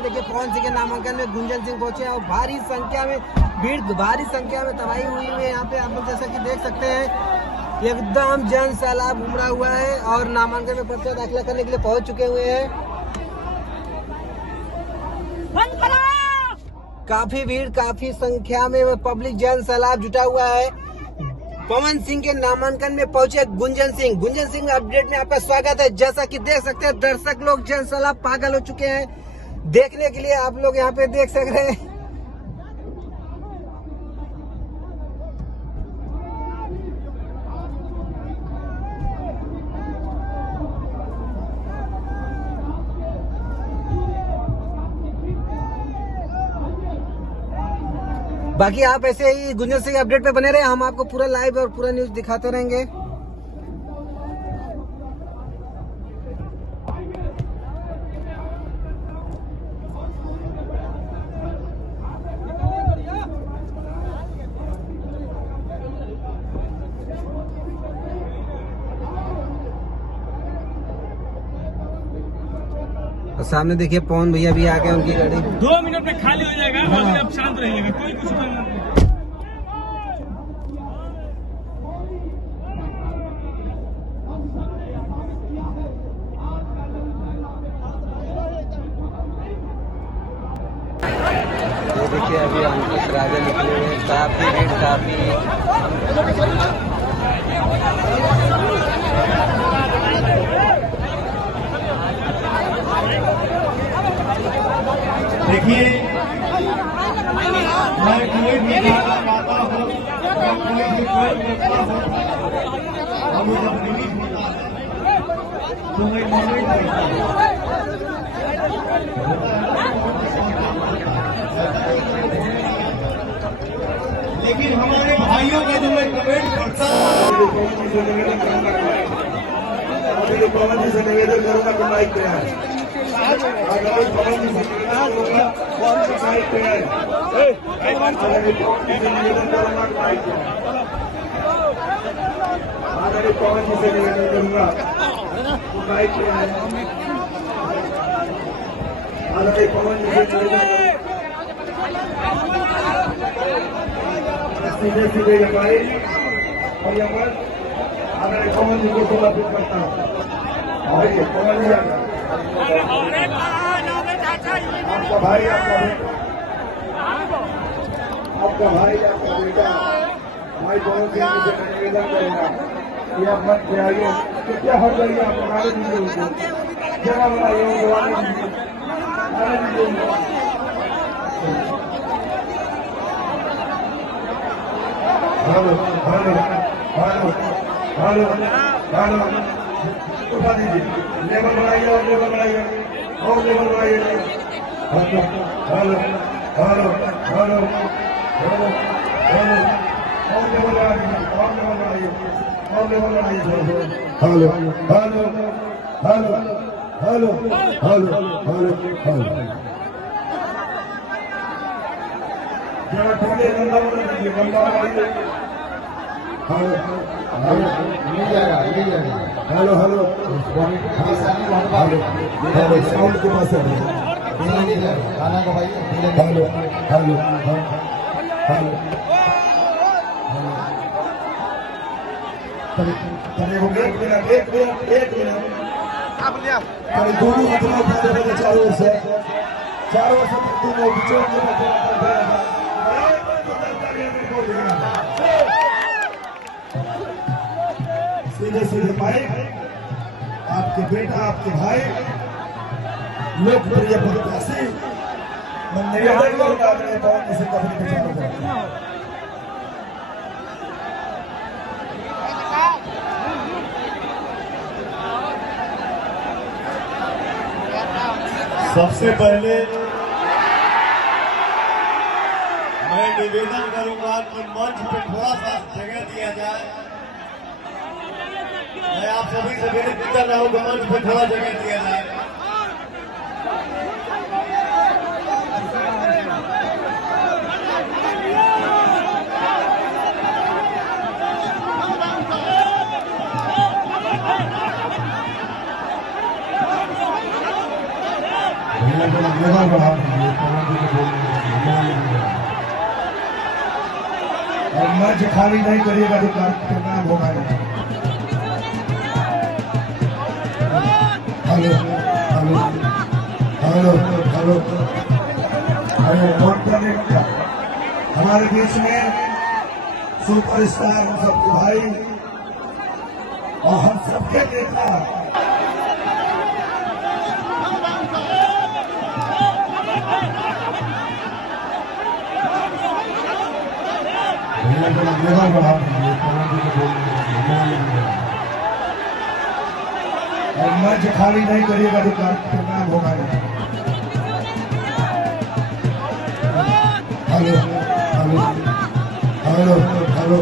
हैं। देखिए पवन सिंह के नामांकन में गुंजन सिंह पहुंचे हैं और भारी संख्या में तबाही हुई है यहाँ पे। आप लोग जैसा कि देख सकते हैं एकदम जन सैलाब उमड़ा हुआ है और नामांकन में पर्चा दाखिला करने के लिए पहुंच चुके हुए हैं। काफी भीड़, काफी संख्या में पब्लिक जन सैलाब जुटा हुआ है। पवन सिंह के नामांकन में पहुंचे गुंजन सिंह अपडेट में आपका स्वागत है। जैसा कि देख सकते हैं दर्शक लोग जन सैलाब पागल हो चुके हैं देखने के लिए। आप लोग यहाँ पे देख सक रहे हैं। बाकी आप ऐसे ही गुंजन सिंह अपडेट पे बने रहे, हम आपको पूरा लाइव और पूरा न्यूज दिखाते रहेंगे। सामने देखिए पवन भैया भी आ गए, उनकी गाड़ी 2 मिनट में खाली हो जाएगा। हाँ। आप शांत रहिएगा, कोई कुछ नहीं। ये देखिए अभी अंकुश राजा निकले हुए, काफी भीड़, काफी देखिए मैं कोई भी गाना गाता हूँ, कोई भी बोलता हूँ, हम जब रिलीज होता है तो मैं मोमेंट करता हूँ। लेकिन हमारे भाइयों का जो मैं कमेंट करता हूँ, पवन जी से निवेदन करूंगा कि माइक पे आए। पवन जी से निवेदन करूंगा माइक पे आए। पवन जी से सीधे सीधे ये माइक और ये मन पवन जी को समर्पित करता हूँ। आइए पवन जी आपका भाई, आपका बेटा भाई पवन सिंह जी से निवेदन करेगा कि आप मत जाइए तो क्या हो जाइए। आप हमारे दीजिए उनको जगह बनाइए, hello hello hello hello hello उठा दीजिए, लेवल बनाइए और लेवल बनाइए और लेवल बनाइए। Hello hello hello hello hello hello और लेवल बनाइए और लेवल बनाइए और लेवल बनाइए। Hello hello hello hello hello hello hello जरा ठंडे गंदा बना दीजिए, गंदा बनाइए। Hello hello hello hello hello sound के पास है। हेलो हेलो हेलो एक मिनट दोनों चारों ओर से सीधे सीधे माइक आपके बेटा, आपके भाई, लोकप्रिय प्रत्याशी निवेदन करूंगा पवन जी से कभी विचार करें। सबसे पहले मैं निवेदन करूंगा कि मंच पे थोड़ा सा जगह दिया जाए। मैं आप सभी से विनती कर रहा हूं कि मंच पे थोड़ा जगह दिया जाए। लेवल बढ़ा दीजिए, और मंच खाली नहीं करिएगा तो कार्यक्रम होगा नहीं। Hello hello hello hello hello, note करने का हमारे बीच में सुपरस्टार हम सबके भाई और हम सबके नेता लेवल बढ़ा दीजिए, और मंच खाली नहीं करिएगा तो कार्यक्रम होगा नहीं। Hello hello hello hello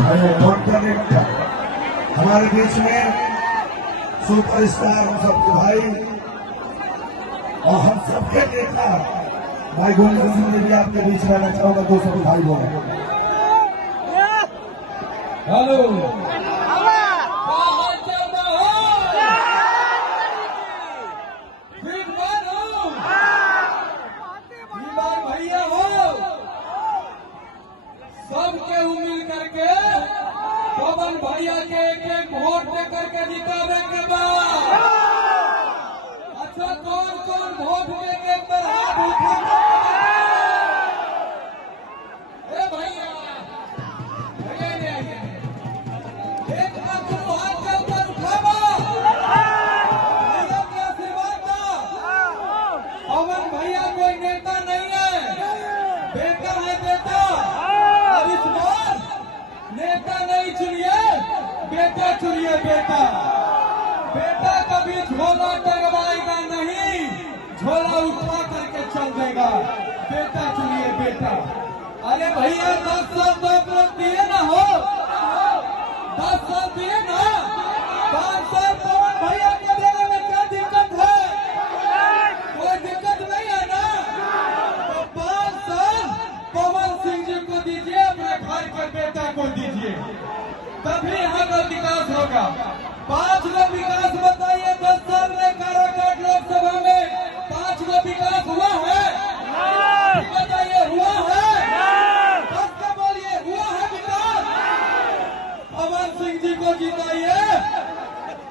hello, note करने का हमारे बीच में सुपरस्टार हम सबके भाई और हम सबके नेता भाई गोविंद सिंह ने भी आपके बीच रहना चाहूंगा। 200 भाई बोले हेलो भैया हो, सबके मिल करके पवन भैया के एक वोट दे करके जितावे के बाद अच्छा कौन कौन वोट देंगे पर हाथ उठा। भैया एक बार तुम हाथ के ऊपर उठावा, भैया के आशीर्वाद का। पवन भैया कोई नेता नहीं है, बेटा है बेटा। अब इस बार नेता नहीं चुनिए, बेटा चुनिए बेटा। बेटा कभी झोला टंगवाएगा नहीं, झोला उठा करके चल देगा। बेटा चुनिए बेटा। अरे भैया 10 साल तो आप लोग दिए ना हो, 10 साल दिए ना, 5 साल पवन भैया के देने में क्या दिक्कत है? कोई दिक्कत नहीं है ना। तो 5 साल पवन सिंह जी को दीजिए, अपने भाई के बेटा को दीजिए, तभी यहाँ का विकास होगा। 5 गो विकास बताइए 10 साल में काराकाट लोकसभा में 5 गो विकास हुआ है? बताइए हुआ है? 10 का बोलिए हुआ है विकास? पवन सिंह जी को जिताइए,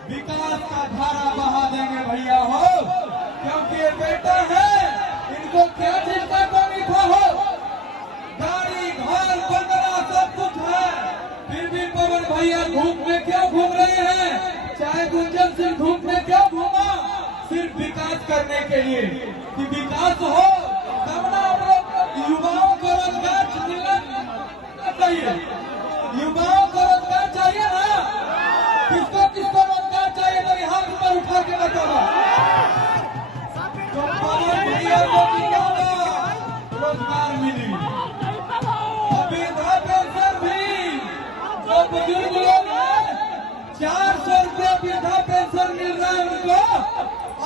विकास का धारा बहा देंगे भैया हो, क्योंकि ये बेटा है। इनको क्या चीज का कमी था हो, गाड़ी घर बंगला सब कुछ है, फिर भी पवन भैया धूप में क्यों घूम रहे हैं? चाहे गुंजन सिंह धूप में क्यों घूमा? सिर्फ विकास करने के लिए कि विकास हो तब ना हम लोग युवाओं को रोजगार मिलना चाहिए। युवाओं को रोजगार चाहिए ना, किसको किसको रोजगार चाहिए तो हाथ ऊपर उठा के बताओ। तो पवन भैया को जिताना, रोजगार मिली। अभी पेंशन भी जो बुजुर्ग लोग हैं 400 रुपया वृद्धा पेंशन मिल रहा है उनको,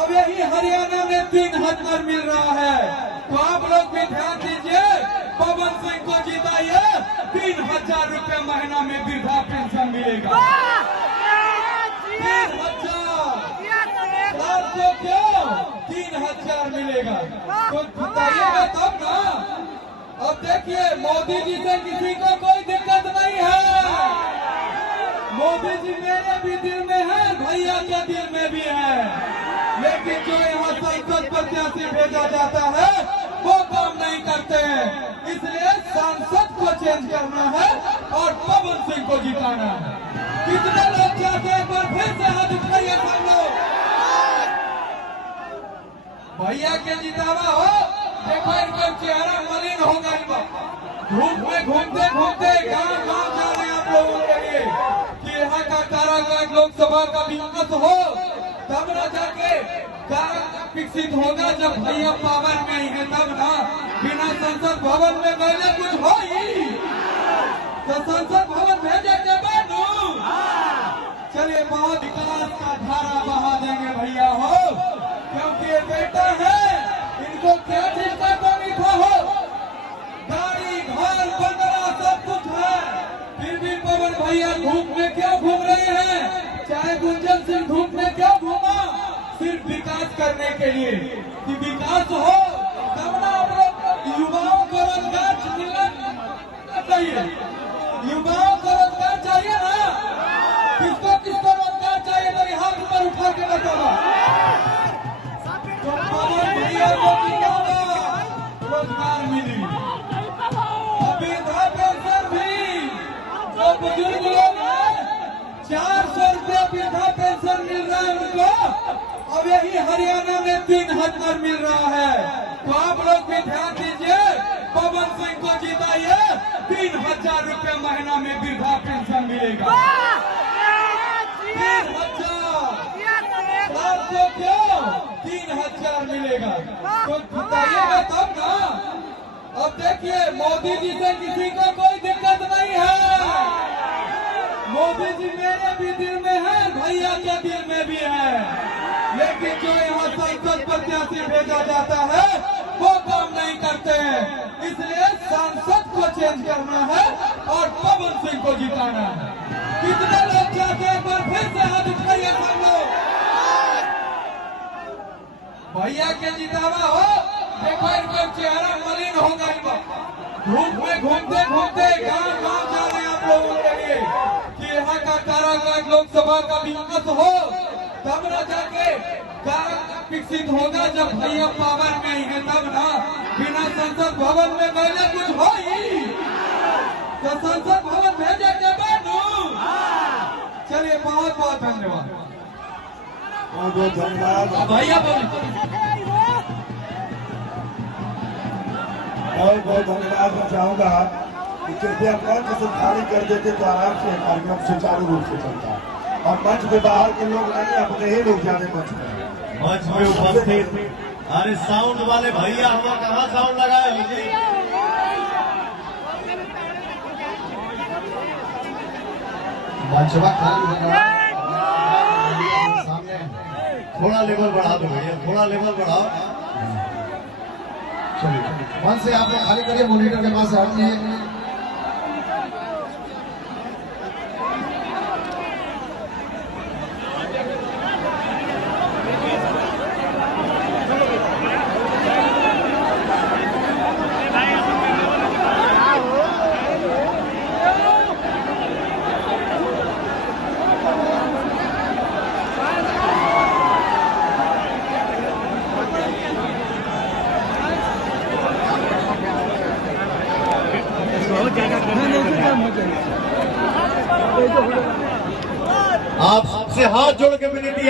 अब यही हरियाणा में 3000 मिल रहा है। तो आप लोग भी ध्यान दीजिए, पवन सिंह को जिताइए, 3000 रुपया महीना में वृद्धा पेंशन मिलेगा। 3000 क्यों 3000 मिलेगा, तो जिताइएगा तब ना। अब देखिए मोदी जी से किसी को कोई दिक्कत नहीं है। मोदी जी मेरे भी दिल में है, भैया के दिल में भी है, लेकिन जो यहाँ संसद प्रत्याशी भेजा जाता है वो काम नहीं करते हैं। इसलिए सांसद को चेंज करना है और पवन सिंह को जिताना है। कितने लोग चाहते हैं? एक बार फिर से हाथ उठाइए सब लोग। भैया के जितावा हो, देखो इनका चेहरा मलिन हो गया। धूप में घूमते घूमते गांव गांव जा रहे हैं आप लोगों के लिए कि यहाँ का काराकाट लोकसभा का विकास हो, तब न जाके विकसित होगा। जब भैया पावर में ही है तब ना, बिना संसद भवन में पहले कुछ हो ही तो संसद भवन भेजे के बाद चलिए बहुत विकास का धारा बहा देंगे भैया हो, क्योंकि ये बेटा है। इनको क्या चीज का कमी था हो, गाड़ी घर बंगला सब कुछ है, फिर भी पवन भैया धूप में क्यों घूम रहे हैं? चाहे गुंजन सिंह धूप में क्यों घूमा? सिर्फ विकास करने के लिए कि विकास हो तब ना हम लोग युवाओं को रोजगार मिलना चाहिए। युवाओं को रोजगार चाहिए ना, किसको किसको रोजगार चाहिए मेरे हाथ ऊपर उठा के बताओ। तो पवन भैया को रोजगार मिली, वृद्धा पेंशन भी जो बुजुर्ग लोग हैं 400 रुपया वृद्धा पेंशन मिल रहा है उनको, अब यही हरियाणा में 3000 मिल रहा है। तो आप लोग भी ध्यान दीजिए, पवन सिंह को जिताइए, 3000 रुपया महीना में वृद्धा पेंशन मिलेगा। 3000 क्यों 3000 मिलेगा, तो जिताइएगा तब ना। अब देखिए मोदी जी से किसी को कोई दिक्कत नहीं है। मोदी जी मेरे भी दिल में है, भैया के दिल में भी है, लेकिन जो यहाँ संसद प्रत्याशी भेजा जाता है वो काम नहीं करते हैं। इसलिए सांसद को चेंज करना है और पवन सिंह को जिताना है। कितने लोग चाहते हैं, एक बार फिर से हाथ उठाइए सब लोग। भैया के जितावा हो, देखो इनका चेहरा मलिन हो गया। धूप में घूमते घूमते गांव गांव जा रहे हैं आप लोगों के लिए कि यहाँ का कारागार लोकसभा का विकास हो, तब न जाके विकसित होगा। जब भैया पावर में ही है तब ना, बिना संसद भवन में पहले कुछ हो ही तो संसद भवन भेजे के बैठू। चलिए बहुत बहुत धन्यवाद। बहुत बहुत धन्यवाद भैया बहुत बहुत धन्यवाद। मैं चाहूंगा कि कृपया मंच से खाली कर देते तो आराम से कार्यक्रम सुचारू रूप से चलता है, और मंच पे बाहर के लोग नहीं, अपने ही लोग जाने मंच में उपस्थित। अरे साउंड वाले भैया हुआ कहाँ साउंड लगाए जी? मंचवा खाली सामने थोड़ा लेवल बढ़ा दो भैया, थोड़ा लेवल बढ़ाओ। चलिए मंच से आप लोग खाली करिए, मॉनिटर के पास हट जाइए। आपसे हाथ जोड़ के विनती